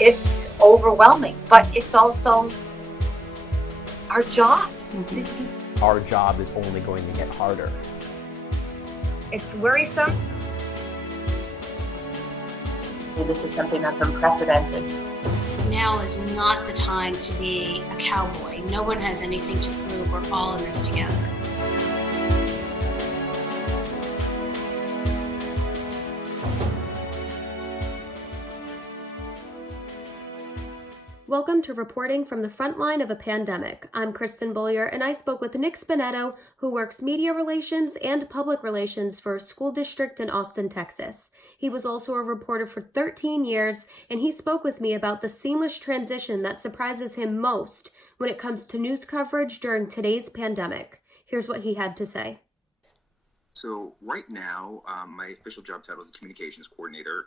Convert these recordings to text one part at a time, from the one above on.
it's overwhelming, but it's also our jobs. Mm-hmm. Our job is only going to get harder. It's worrisome. This is something that's unprecedented. Now is not the time to be a cowboy. No one has anything to prove. We're all in this together. Welcome to Reporting from the Frontline of a Pandemic. I'm Krystin Beaulieu, and I spoke with Nick Spinetto, who works media relations and public relations for a school district in Austin, Texas. He was also a reporter for 13 years, and he spoke with me about the seamless transition that surprises him most when it comes to news coverage during today's pandemic. Here's what he had to say. So right now, my official job title is a communications coordinator,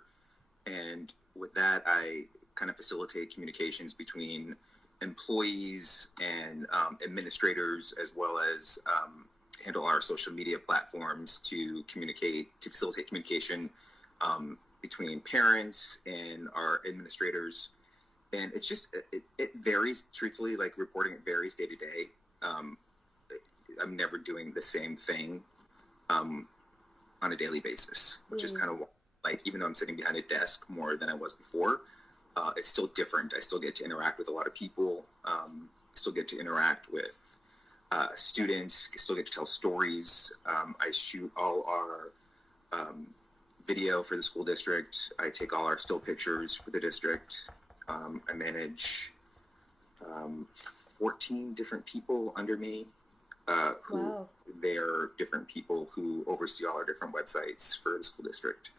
and with that, I kind of facilitate communications between employees and administrators, as well as handle our social media platforms to facilitate communication between parents and our administrators. And it's just, it varies, truthfully, like reporting, it varies day to day. I'm never doing the same thing on a daily basis, which is kind of like, even though I'm sitting behind a desk more than I was before, it's still different. I still get to interact with a lot of people, still get to interact with students, still get to tell stories. I shoot all our video for the school district. I take all our still pictures for the district. I manage 14 different people under me, who they're different people who oversee all our different websites for the school district.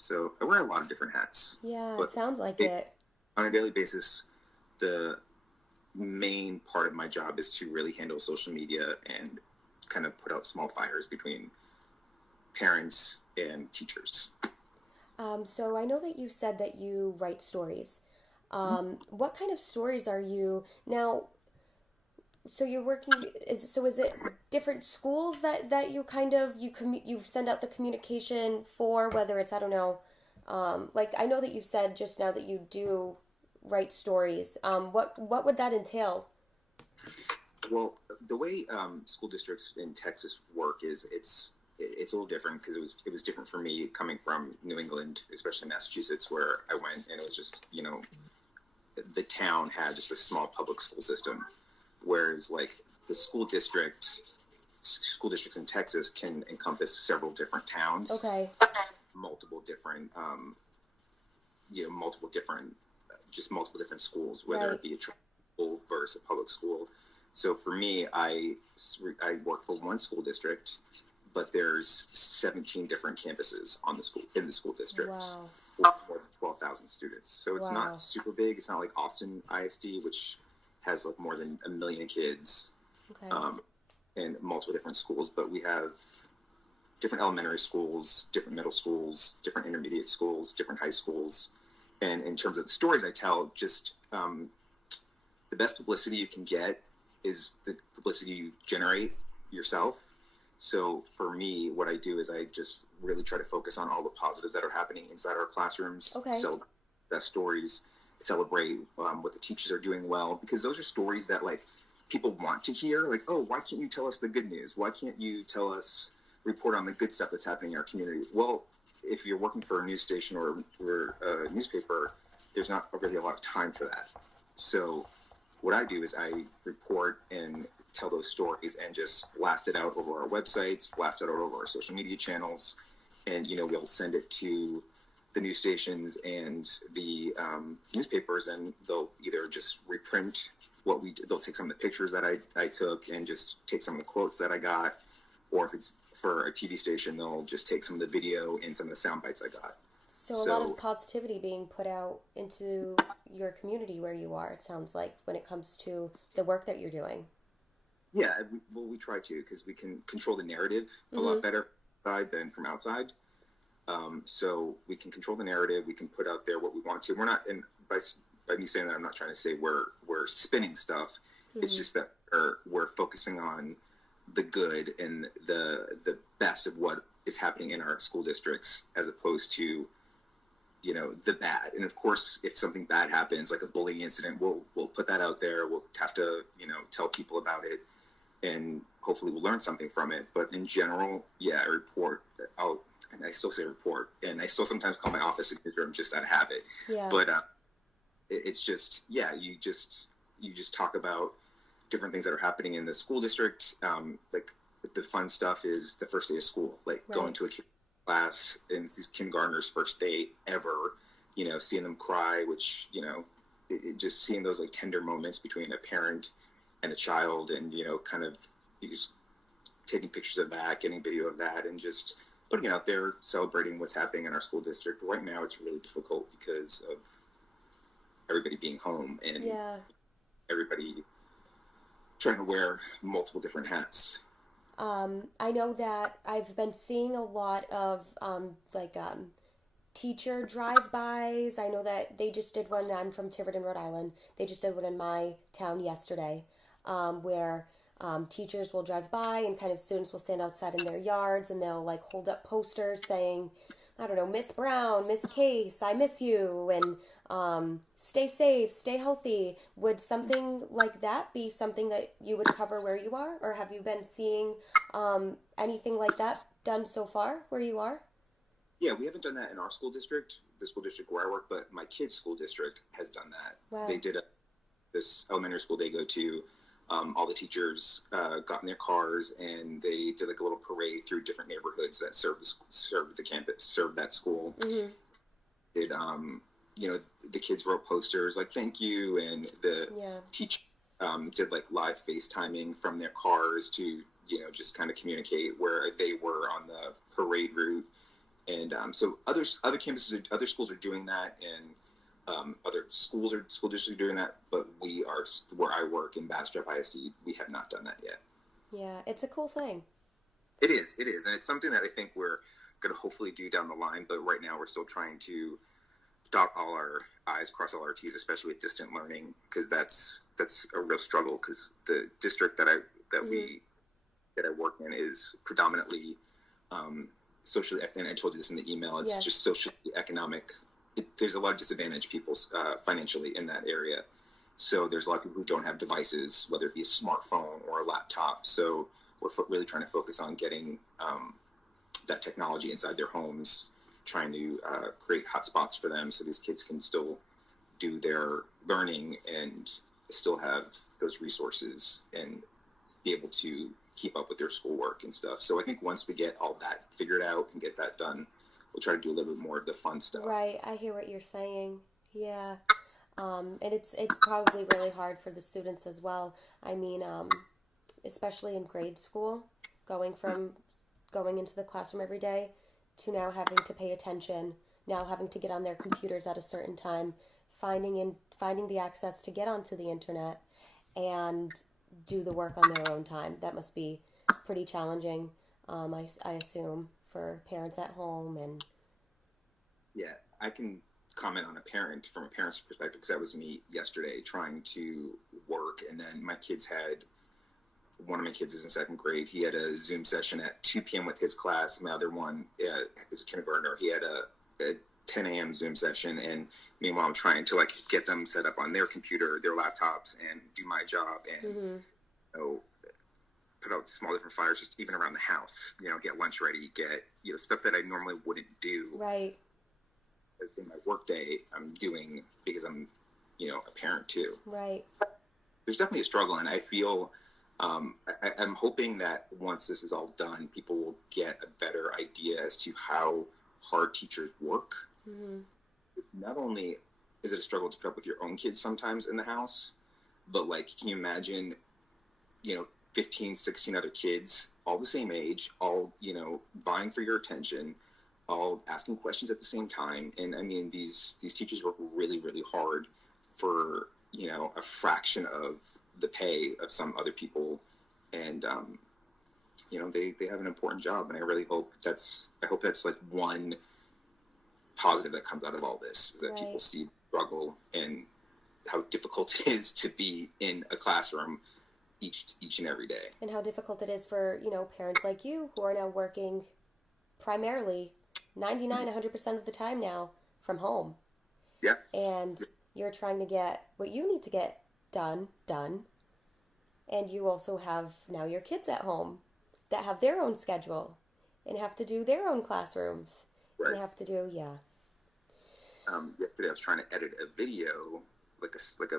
So I wear a lot of different hats. Yeah, it sounds like it. On a daily basis, the main part of my job is to really handle social media and kind of put out small fires between parents and teachers. So I know that you said that you write stories. What kind of stories are you now? So you're working. Is it different schools that you kind of you send out the communication for? Whether it's, I don't know, like I know that you said just now that you do write stories. What would that entail? Well, the way school districts in Texas work is it's a little different, because it was different for me coming from New England, especially Massachusetts, where I went, and it was just, the town had just a small public school system. Whereas like the school districts in Texas can encompass several different towns, multiple different schools, whether it be a school versus a public school. So for me, I work for one school district, but there's 17 different campuses in the school district. Wow. For more than 12,000 students. So it's not super big. It's not like Austin ISD, which has like more than 1 million kids, and multiple different schools. But we have different elementary schools, different middle schools, different intermediate schools, different high schools. And in terms of the stories I tell, just the best publicity you can get is the publicity you generate yourself. So for me, what I do is I just really try to focus on all the positives that are happening inside our classrooms, sell best stories, celebrate what the teachers are doing well, because those are stories that like people want to hear. Like, oh, why can't you tell us the good news? Why can't you report on the good stuff that's happening in our community? Well, if you're working for a news station or a newspaper, there's not really a lot of time for that. So what I do is I report and tell those stories and just blast it out over our websites, blast it out over our social media channels, and we'll send it to the news stations and the newspapers, and they'll either just reprint what we did. They'll take some of the pictures that I took and just take some of the quotes that I got, or if it's for a TV station, they'll just take some of the video and some of the sound bites I got. So a lot of positivity being put out into your community where you are, it sounds like, when it comes to the work that you're doing. Yeah, we try to, because we can control the narrative a lot better inside than from outside. So we can control the narrative. We can put out there what we want to. We're not, and by me saying that, I'm not trying to say we're spinning stuff. It's just that we're focusing on the good and the best of what is happening in our school districts, as opposed to the bad. And of course, if something bad happens, like a bullying incident, we'll put that out there. We'll have to, tell people about it, and hopefully we'll learn something from it. But in general, yeah, a report. And I still say report, and I still sometimes call my office a newsroom just out of habit. Yeah. But it's just, yeah, you just talk about different things that are happening in the school district. Like the fun stuff is the first day of school, like going to a class, and it's these kindergartners' first day ever, seeing them cry, which, just seeing those like tender moments between a parent and a child, and, kind of you just taking pictures of that, getting video of that, and just putting it out there, celebrating what's happening in our school district. Right now, it's really difficult because of everybody being home and everybody trying to wear multiple different hats. I know that I've been seeing a lot of teacher drive-bys. I know that they just did one. I'm from Tiverton, Rhode Island. They just did one in my town yesterday, where teachers will drive by and kind of students will stand outside in their yards and they'll like hold up posters saying, I don't know, Miss Brown, Miss Case, I miss you, and stay safe, stay healthy. Would something like that be something that you would cover where you are? Or have you been seeing anything like that done so far where you are? Yeah, we haven't done that in our school district, the school district where I work, but my kids' school district has done that. Wow. They did this elementary school they go to. All the teachers got in their cars and they did like a little parade through different neighborhoods that served the campus, served that school. Mm-hmm. Did the kids wrote posters like "thank you," and the teacher did like live FaceTiming from their cars to just kind of communicate where they were on the parade route. And so other campuses, other schools are doing that, and other school districts are doing that. But we are, where I work in Bastrop ISD, we have not done that yet. Yeah, it's a cool thing. It is, and it's something that I think we're going to hopefully do down the line. But right now, we're still trying to dot all our I's, cross all our T's, especially with distant learning, because that's a real struggle. Because the district that I work in is predominantly socially. I think I told you this in the email. It's just socially economic. There's a lot of disadvantaged people financially in that area. So there's a lot of people who don't have devices, whether it be a smartphone or a laptop. So we're really trying to focus on getting that technology inside their homes, trying to create hotspots for them so these kids can still do their learning and still have those resources and be able to keep up with their schoolwork and stuff. So I think once we get all that figured out and get that done, we'll try to do a little bit more of the fun stuff. Right, I hear what you're saying. Yeah. And it's probably really hard for the students as well. I mean, especially in grade school, going into the classroom every day to now having to pay attention, now having to get on their computers at a certain time, finding the access to get onto the internet and do the work on their own time. That must be pretty challenging, I assume, for parents at home. And yeah, I can comment on from a parent's perspective, because that was me yesterday trying to work, and then one of my kids is in second grade. He had a Zoom session at 2 p.m. with his class. My other one is a kindergartner. He had a 10 a.m. Zoom session, and meanwhile I'm trying to like get them set up on their computer, their laptops, and do my job, and put out small different fires just even around the house, get lunch ready, get stuff that I normally wouldn't do. Right. In my work day, I'm doing because I'm a parent too. Right. There's definitely a struggle, and I feel I'm hoping that once this is all done, people will get a better idea as to how hard teachers work. Mm-hmm. Not only is it a struggle to put up with your own kids sometimes in the house, but like, can you imagine, 15, 16 other kids, all the same age, all, vying for your attention, all asking questions at the same time. And I mean, these teachers work really, really hard for, a fraction of the pay of some other people. And, they have an important job. And I really hope that's like one positive that comes out of all this, that people see the struggle and how difficult it is to be in a classroom each and every day. And how difficult it is for, parents like you who are now working primarily 99, 100% of the time now from home. Yeah. And you're trying to get what you need to get done. And you also have now your kids at home that have their own schedule and have to do their own classrooms. Right. And have to do, Yesterday I was trying to edit a video,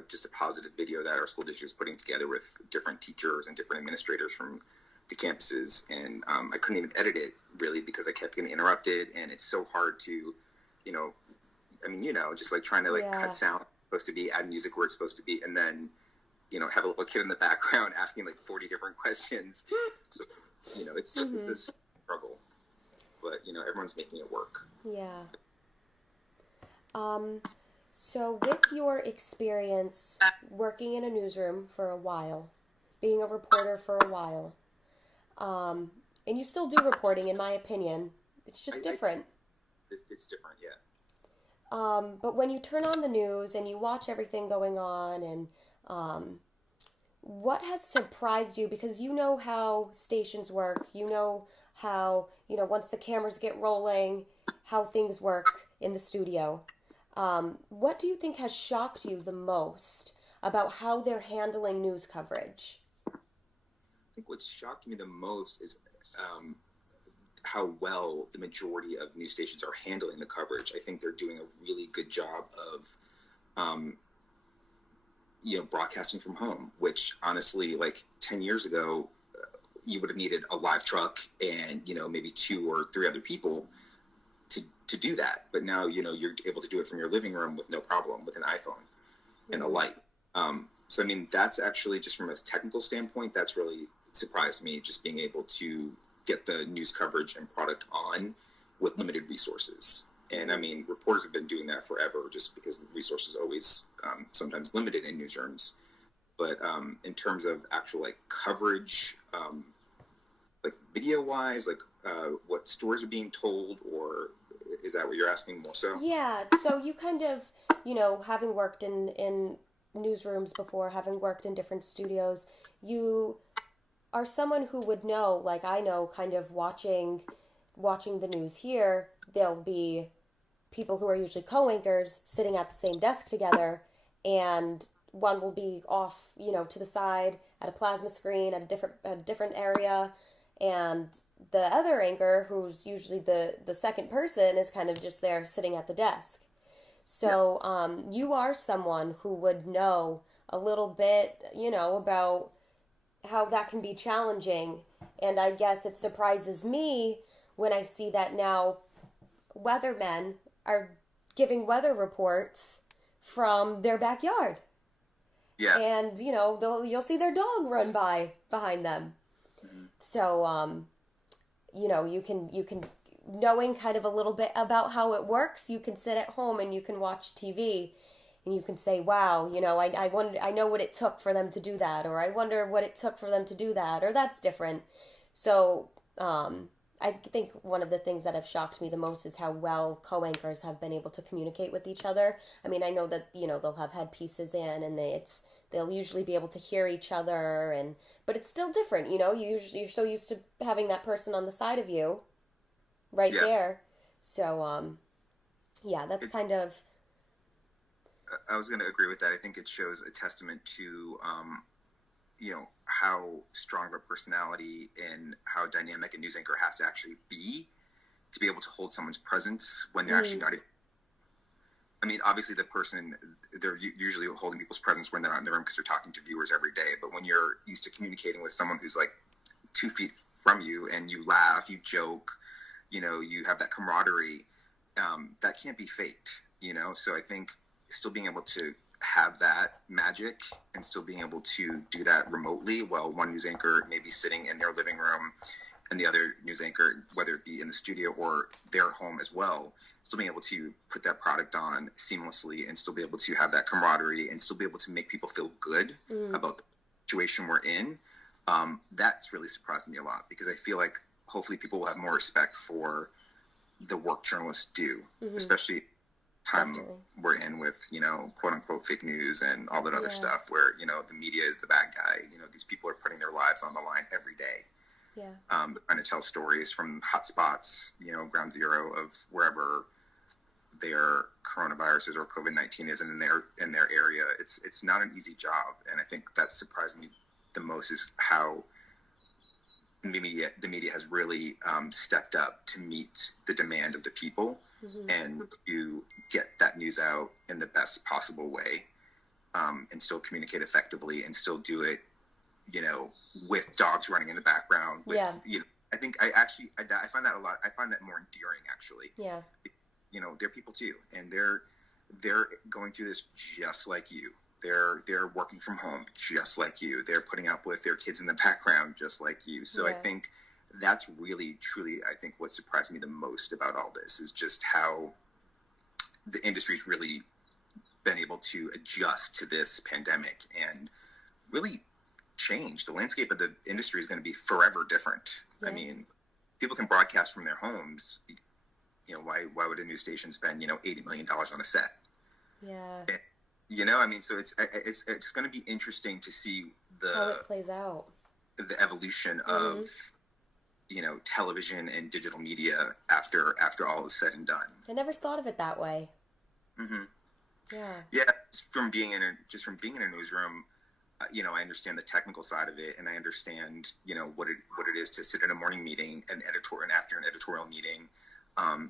just a positive video that our school district is putting together with different teachers and different administrators from the campuses, and I couldn't even edit it really because I kept getting interrupted, and it's so hard to, just like trying to cut sound supposed to be, add music where it's supposed to be, and then have a little kid in the background asking 40 different questions. So it's a struggle, but everyone's making it work. Yeah. So with your experience working in a newsroom for a while, being a reporter for a while, and you still do reporting, in my opinion, it's just different. It's different, yeah. But when you turn on the news and you watch everything going on, and what has surprised you? Because you know how stations work, you know how, once the cameras get rolling, how things work in the studio. What do you think has shocked you the most about how they're handling news coverage? I think what's shocked me the most is how well the majority of news stations are handling the coverage. I think they're doing a really good job of, broadcasting from home, which honestly, 10 years ago, you would have needed a live truck and, maybe 2 or 3 other people to do that. But now, you're able to do it from your living room with no problem with an iPhone and a light. So, that's actually, just from a technical standpoint, that's really surprised me, just being able to get the news coverage and product on with limited resources. And reporters have been doing that forever, just because the resources are always sometimes limited in newsrooms. But in terms of actual coverage, video wise, what stories are being told, or is that what you're asking more so? Yeah. So you kind of, having worked in newsrooms before, having worked in different studios, you are someone who would know, I know, kind of watching the news here, there'll be people who are usually co-anchors sitting at the same desk together, and one will be off, to the side at a plasma screen at a different area, and the other anchor, who's usually the second person, is kind of just there sitting at the desk. So you are someone who would know a little bit, about how that can be challenging. And I guess it surprises me when I see that now weathermen are giving weather reports from their backyard. Yeah. And, you'll see their dog run by behind them. Mm-hmm. So, you can, knowing kind of a little bit about how it works, you can sit at home and you can watch TV and you can say, wow, I know what it took for them to do that, or I wonder what it took for them to do that, or that's different. So, I think one of the things that have shocked me the most is how well co-anchors have been able to communicate with each other. I know that, they'll have had pieces in, and they'll usually be able to hear each other, but it's still different, you're so used to having that person on the side of you right there. So, that's kind of... I was going to agree with that. I think it shows a testament to, how strong of a personality and how dynamic a news anchor has to actually be to be able to hold someone's presence when they're actually not even... obviously the person, they're usually holding people's presence when they're not in the room because they're talking to viewers every day. But when you're used to communicating with someone who's 2 feet from you, and you laugh, you joke, you have that camaraderie, that can't be faked, So I think still being able to have that magic and still being able to do that remotely while one news anchor may be sitting in their living room and the other news anchor, whether it be in the studio or their home as well, still being able to put that product on seamlessly and still be able to have that camaraderie and still be able to make people feel good about the situation we're in. That's really surprised me a lot, because I feel like hopefully people will have more respect for the work journalists do, especially time we're in with, quote unquote fake news and all that other stuff where, the media is the bad guy. These people are putting their lives on the line every day. Yeah. They're trying to tell stories from hot spots, ground zero of wherever their coronaviruses or COVID-19 isn't in their area. It's not an easy job, and I think that surprised me the most is how the media has really stepped up to meet the demand of the people and to get that news out in the best possible way, and still communicate effectively and still do it, with dogs running in the background. I think I find that a lot. I find that more endearing, actually. Yeah. They're people too, and they're going through this just like you. They're working from home just like you. They're putting up with their kids in the background just like you. So I think that's really, truly, I think what surprised me the most about all this is just how the industry's really been able to adjust to this pandemic and really change. The landscape of the industry is going to be forever different. I mean, people can broadcast from their homes. Why would a news station spend, $80 million on a set? Yeah. So it's going to be interesting to see how it plays out. The evolution of, television and digital media after all is said and done. I never thought of it that way. Mm-hmm. Yeah. Yeah. From being in a newsroom, I understand the technical side of it, and I understand, what it is to sit in a morning meeting, and after an editorial meeting,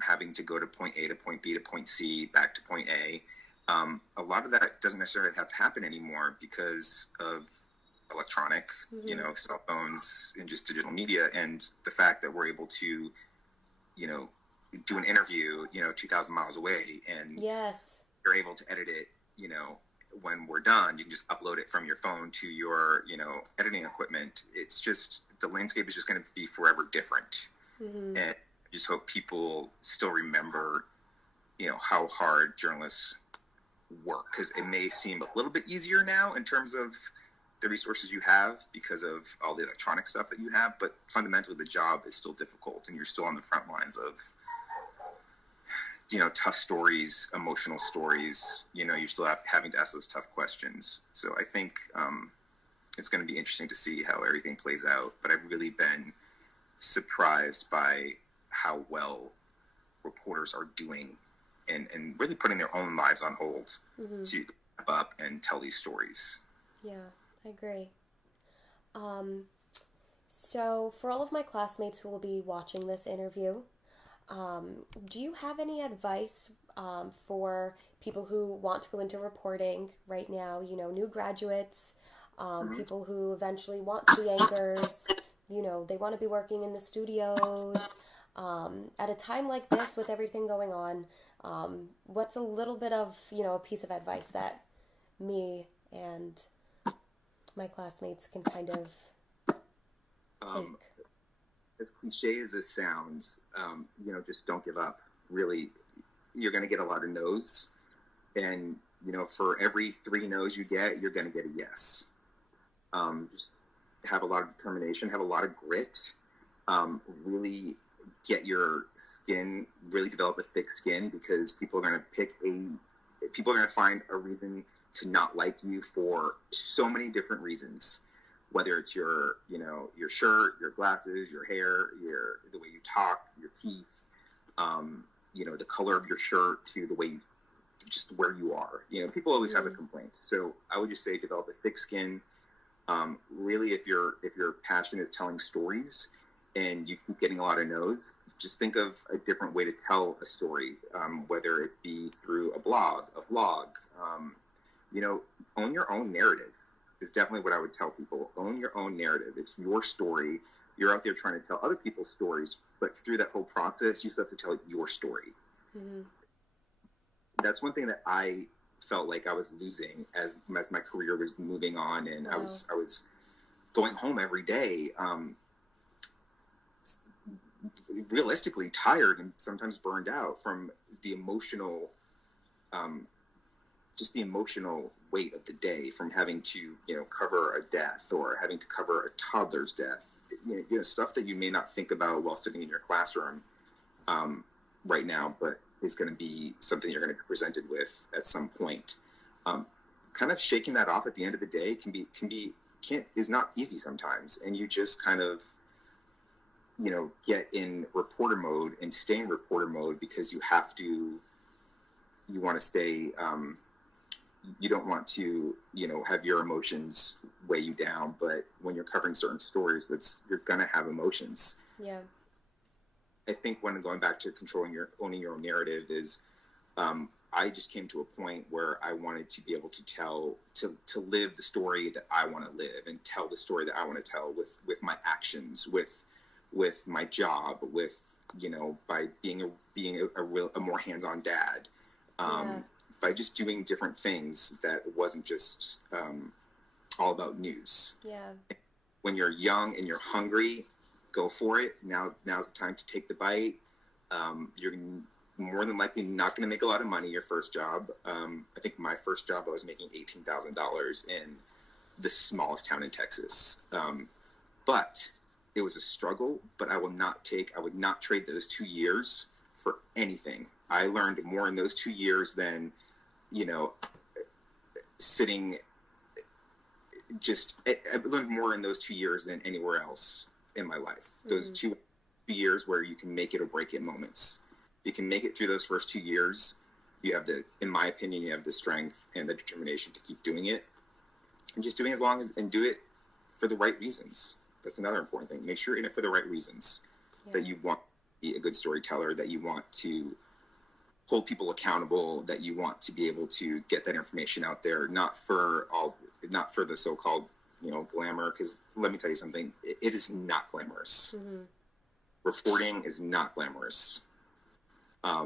having to go to point A to point B to point C, back to point A. A lot of that doesn't necessarily have to happen anymore because of electronic, cell phones and just digital media, and the fact that we're able to, do an interview, 2,000 miles away, and you're able to edit it, when we're done, you can just upload it from your phone to your, editing equipment. It's just, the landscape is just going to be forever different. And I just hope people still remember, how hard journalists work, because it may seem a little bit easier now in terms of the resources you have because of all the electronic stuff that you have, but fundamentally the job is still difficult, and you're still on the front lines of, tough stories, emotional stories. You're still having to ask those tough questions. So I think it's going to be interesting to see how everything plays out, but I've really been surprised by how well reporters are doing and really putting their own lives on hold to step up and tell these stories. Yeah, I agree. So for all of my classmates who will be watching this interview, do you have any advice for people who want to go into reporting right now, new graduates, people who eventually want to be anchors, they want to be working in the studios, at a time like this with everything going on? What's a little bit of, a piece of advice that me and my classmates can kind of take? As cliche as this sounds, just don't give up. Really, you're going to get a lot of no's, and for every 3 no's you get, you're going to get a yes. Just have a lot of determination, have a lot of grit. Really get your skin, really develop a thick skin, because people are going to find a reason to not like you for so many different reasons. Whether it's your shirt, your glasses, your hair, the way you talk, your teeth, the color of your shirt, to the way just where you are. People always have a complaint. So I would just say develop a thick skin. Really, if your passion is telling stories and you keep getting a lot of no's, just think of a different way to tell a story, whether it be through a blog, a vlog. Own your own narrative is definitely what I would tell people. Own your own narrative. It's your story. You're out there trying to tell other people's stories, but through that whole process, you still have to tell your story. That's one thing that I felt like I was losing as my career was moving on, and I was going home every day, realistically tired and sometimes burned out from the emotional, just the emotional weight of the day, from having to, cover a death or having to cover a toddler's death, stuff that you may not think about while sitting in your classroom right now, but is going to be something you're going to be presented with at some point. Kind of shaking that off at the end of the day is not easy sometimes. And you just kind of, get in reporter mode and stay in reporter mode because you have to you want to stay, you don't want to, have your emotions weigh you down, but when you're covering certain stories, you're going to have emotions. Yeah. I think when going back to owning your own narrative is, I just came to a point where I wanted to be able to live the story that I want to live and tell the story that I want to tell with my actions, with my job, by being a more hands-on dad, by just doing different things that wasn't just all about news. Yeah. When you're young and you're hungry, go for it. Now's the time to take the bite. You're more than likely not going to make a lot of money your first job. I think my first job, I was making $18,000 in the smallest town in Texas. But it was a struggle, but I would not trade those 2 years for anything. I learned more in those 2 years than, sitting I learned more in those 2 years than anywhere else in my life. Mm-hmm. Those 2 years where you can make it or break it moments. You can make it through those first 2 years. You have in my opinion, you have the strength and the determination to keep doing it, and just doing and do it for the right reasons. That's another important thing. Make sure you're in it for the right reasons, that you want to be a good storyteller, that you want to hold people accountable, that you want to be able to get that information out there, not for the so-called, glamour. Because let me tell you something, it is not glamorous. Mm-hmm. Reporting is not glamorous. The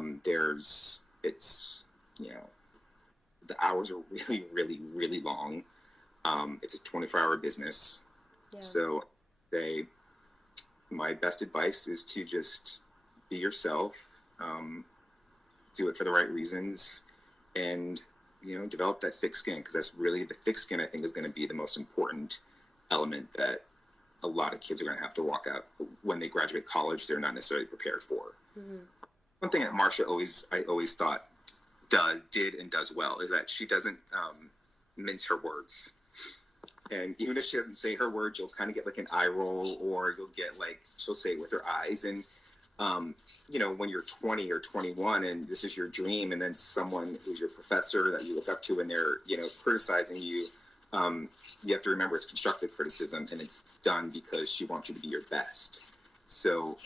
hours are really, really, really long. It's a 24-hour business. Yeah. So my best advice is to just be yourself, do it for the right reasons, and, develop that thick skin, because that's really the thick skin, I think, is going to be the most important element that a lot of kids are going to have to walk out when they graduate college. They're not necessarily prepared for. Mm-hmm. One thing that Marsha I always thought did and does well is that she doesn't mince her words. And even if she doesn't say her words, you'll kind of get like an eye roll, or you'll get she'll say it with her eyes. And, when you're 20 or 21 and this is your dream, and then someone who's your professor that you look up to and they're, criticizing you, you have to remember it's constructive criticism, and it's done because she wants you to be your best. So,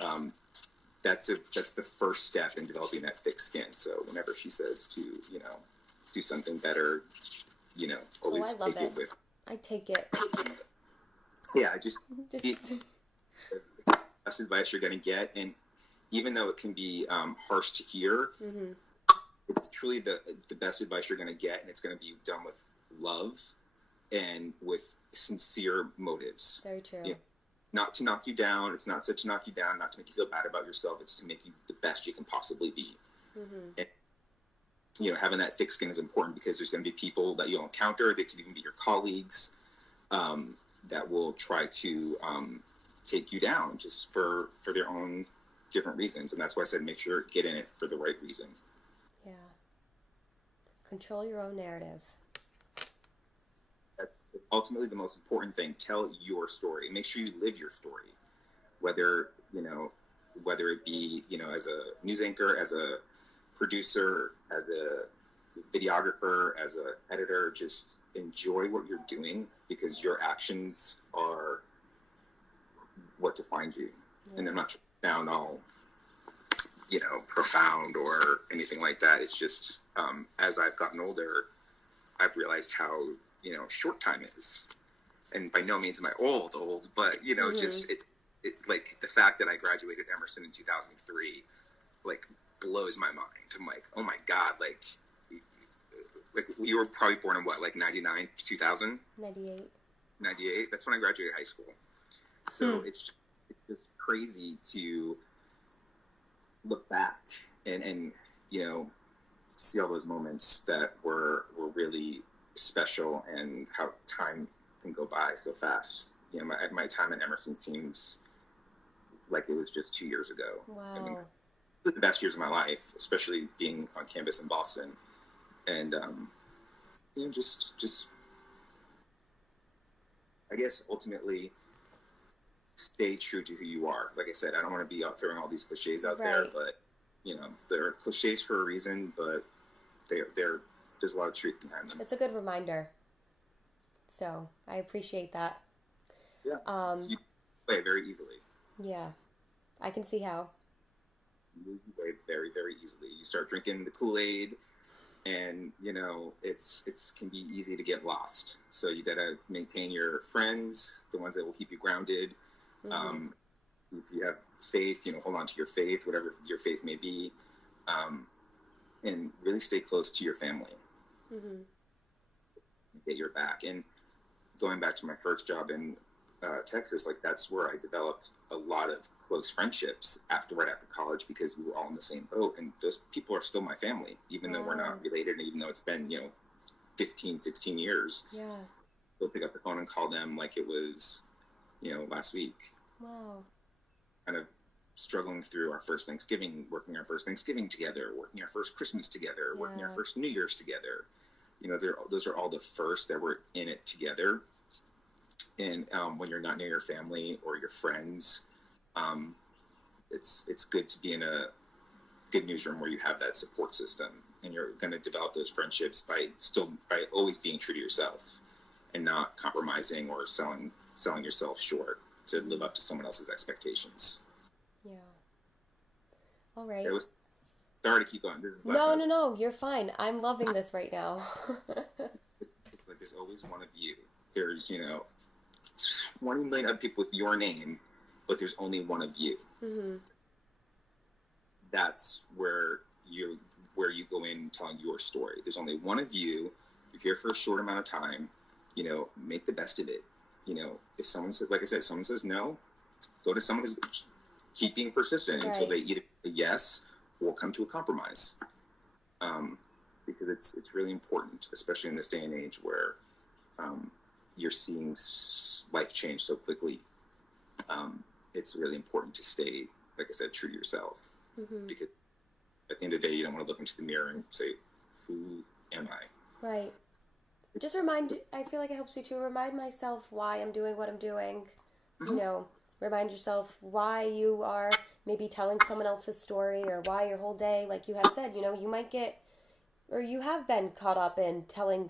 that's the first step in developing that thick skin. So whenever she says to, do something better, always take it with. I take it. Yeah, just the best advice you're going to get. And even though it can be harsh to hear, mm-hmm. it's truly the best advice you're going to get. And it's going to be done with love and with sincere motives. Very true. Not to knock you down. It's not such to knock you down, not to make you feel bad about yourself. It's to make you the best you can possibly be. Mm-hmm. And, having that thick skin is important, because there's going to be people that you'll encounter. They could even be your colleagues that will try to take you down just for their own different reasons. And that's why I said make sure get in it for the right reason. Yeah. Control your own narrative. That's ultimately the most important thing. Tell your story. Make sure you live your story. Whether it be, as a news anchor, as a producer, as a videographer, as an editor, just enjoy what you're doing, because your actions are what define you. Yeah. And I'm not trying to sound all, profound or anything like that. It's just, as I've gotten older, I've realized how, short time is. And by no means am I old, but, mm-hmm. just it like the fact that I graduated Emerson in 2003, blows my mind. I'm like, oh my God, you were probably born in what, 99, 2000? 98. That's when I graduated high school. So it's just crazy to look back and see all those moments that were really special, and how time can go by so fast. My time at Emerson seems like it was just 2 years ago. Wow. I mean, the best years of my life, especially being on campus in Boston. And, just, I guess, ultimately stay true to who you are. Like I said, I don't want to be out throwing all these cliches out there, but, there are cliches for a reason, but there's a lot of truth behind them. It's a good reminder. So I appreciate that. Yeah. So you play very easily. Yeah, I can see how. You lose your way very, very easily. You start drinking the Kool-Aid, and it's can be easy to get lost. So you gotta maintain your friends, the ones that will keep you grounded. Mm-hmm. If you have faith, hold on to your faith, whatever your faith may be, and really stay close to your family. Mm-hmm. Get your back. And going back to my first job in Texas, like that's where I developed a lot of close friendships right after college, because we were all in the same boat, and those people are still my family, even though we're not related, and even though it's been 15, 16 years. Yeah, we'll pick up the phone and call them like it was last week. Wow. Kind of struggling through our first Thanksgiving, working our first Thanksgiving together, working our first Christmas together, working our first New Year's together. Those are all the first that we're in it together. And when you're not near your family or your friends, it's good to be in a good newsroom where you have that support system, and you're going to develop those friendships by always being true to yourself and not compromising or selling yourself short to live up to someone else's expectations. Yeah. All right. Sorry to keep going. This is No, you're fine. I'm loving this right now. Like there's always one of you. There's 20 million other people with your name, but there's only one of you. Mm-hmm. That's where you go in telling your story. There's only one of you. You're here for a short amount of time. Make the best of it. If someone says, like I said, someone says no, go to someone who's keep being persistent until they either say yes or come to a compromise. Because it's really important, especially in this day and age where you're seeing life change so quickly. It's really important to stay, like I said, true to yourself. Mm-hmm. Because at the end of the day, you don't want to look into the mirror and say, who am I? Right. I feel like it helps me to remind myself why I'm doing what I'm doing. Mm-hmm. Remind yourself why you are maybe telling someone else's story, or why your whole day, like you have said, you might get, or you have been caught up in telling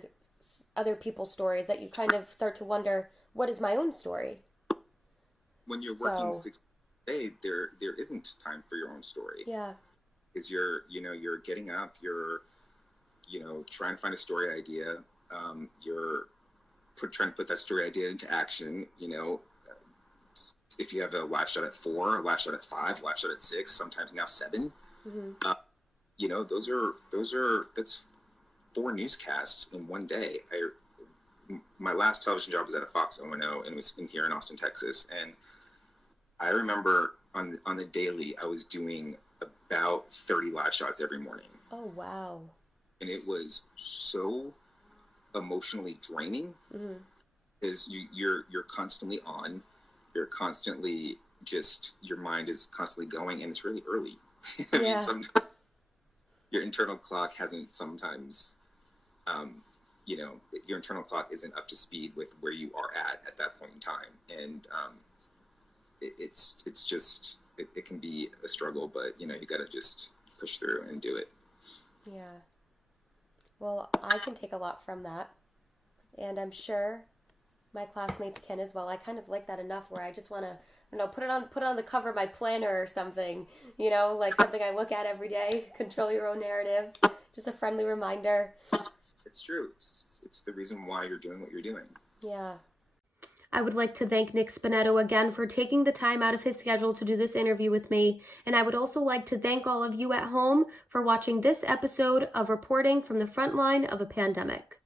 other people's stories that you kind of start to wonder, what is my own story? When you're working 6 days, there isn't time for your own story. Yeah. Because you're getting up, you're, trying to find a story idea. You're trying to put that story idea into action. If you have a live shot at 4, a live shot at 5, a live shot at 6, sometimes now 7. Mm-hmm. That's 4 newscasts in one day. My last television job was at a Fox O&O, and it was here in Austin, Texas. And I remember on the daily, I was doing about 30 live shots every morning. Oh, wow. And it was so emotionally draining, because you're constantly on, you're constantly your mind is constantly going, and it's really early. I mean, sometimes your internal clock hasn't sometimes, your internal clock isn't up to speed with where you are at that point in time. And it can be a struggle, but you got to just push through and do it. Yeah. Well, I can take a lot from that, and I'm sure my classmates can as well. I kind of like that enough where I just want to, put it on the cover of my planner or something, like something I look at every day. Control your own narrative. Just a friendly reminder. It's true. It's the reason why you're doing what you're doing. Yeah. I would like to thank Nick Spinetto again for taking the time out of his schedule to do this interview with me. And I would also like to thank all of you at home for watching this episode of Reporting from the Frontline of a Pandemic.